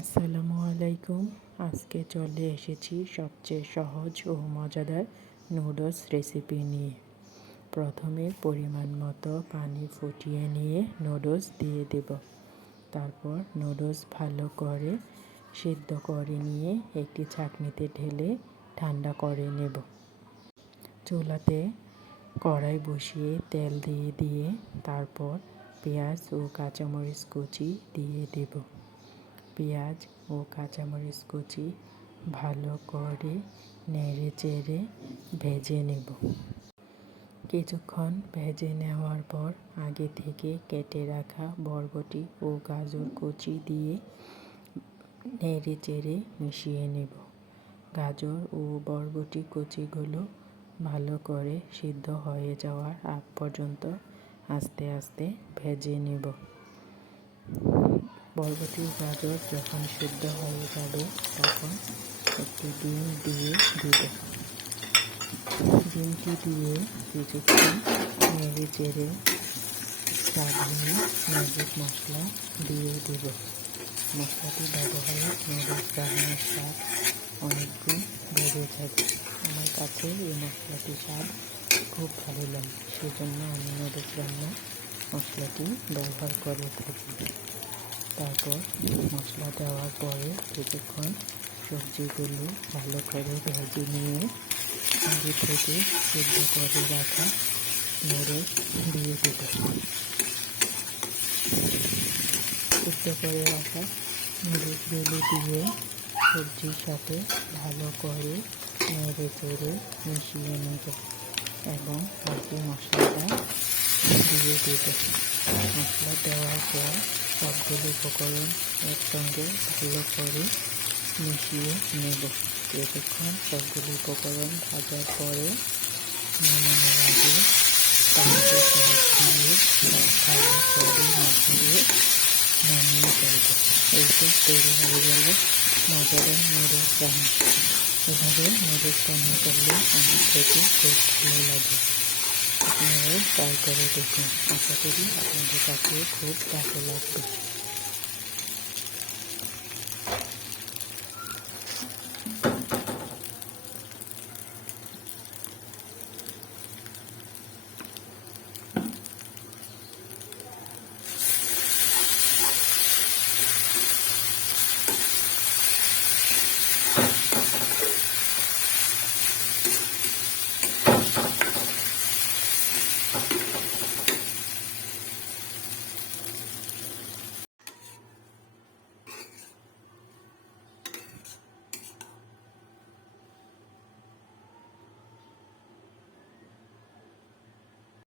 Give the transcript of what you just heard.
আসসালামু আলাইকুম। আজকে চলে এসেছি সবচেয়ে সহজ ও মজাদার নুডলস রেসিপি নিয়ে। প্রথমে পরিমাণ মতো পানি ফুটিয়ে নিয়ে নুডলস দিয়ে দেব। তারপর নুডলস ভালো করে সিদ্ধ করে নিয়ে একটি ছাঁকনিতে ঢেলে ঠান্ডা করে নেব। চুলাতে কড়াই বসিয়ে তেল দিয়ে তারপর পেঁয়াজ ও কাঁচামরিচ কুচি দিয়ে দেব। পেঁয়াজ ও কাঁচামরিচ কুচি ভালো করে নেড়ে চেড়ে ভেজে নেব। কিছুক্ষণ ভেজে নেওয়ার পর আগে থেকে কেটে রাখা বরবটি ও গাজর কুচি দিয়ে নেড়ে চেড়ে মিশিয়ে নেব। গাজর ও বরবটি কুচিগুলো ভালো করে সিদ্ধ হয়ে যাওয়ার আগ পর্যন্ত আস্তে আস্তে ভেজে নেব। বরবটি গাজর যখন সিদ্ধ হয়ে যাবে তখন একটি ডিম দিয়ে দিব। ডিমটি দিয়ে কিছুক্ষণ নেড়ে চেড়ে রাঁধুনি ম্যাজিক মশলা দিয়ে দেব। মশলাটি ব্যবহারে নুডলস রান্নার স্বাদ অনেক গুণ বেড়ে যাবে। আমার কাছে এই মশলাটির স্বাদ খুব ভালো লাগে, সেজন্য আমি নুডলস রান্নার মশলাটি ব্যবহার করে থাকি। তারপর মশলা দেওয়ার পরে কিছুক্ষণ সবজিগুলো ভালো করে ভেজে নিয়ে আগে থেকে সিদ্ধ করে রাখা নুডলস দিয়ে দেব। সিদ্ধ করে রাখা নুডলসগুলো দিয়ে সবজির সাথে ভালো করে নেড়ে চেড়ে মিশিয়ে নেব এবং বাকি মশলাটা দিয়ে দেব। মশলা দেওয়ার পর সবগুলো উপকরণ একসঙ্গে ভালো করে মিশিয়ে নেব। কিছুক্ষণ সবগুলো উপকরণ ভাজার পরে নামানোর আগে টমেটো সস দিয়ে ভালো করে মিশিয়ে নামিয়ে ফেলব। এইটি তৈরি হয়ে গেলে মজাদার নুডলস রান্না। এভাবে নুডলস রান্না করলে আমার খেতে খুব ভালো লাগে। আপনারাও ট্রাই করে দেখুন, আশা করি আপনাদের কাছে খুব ভালো লাগবে।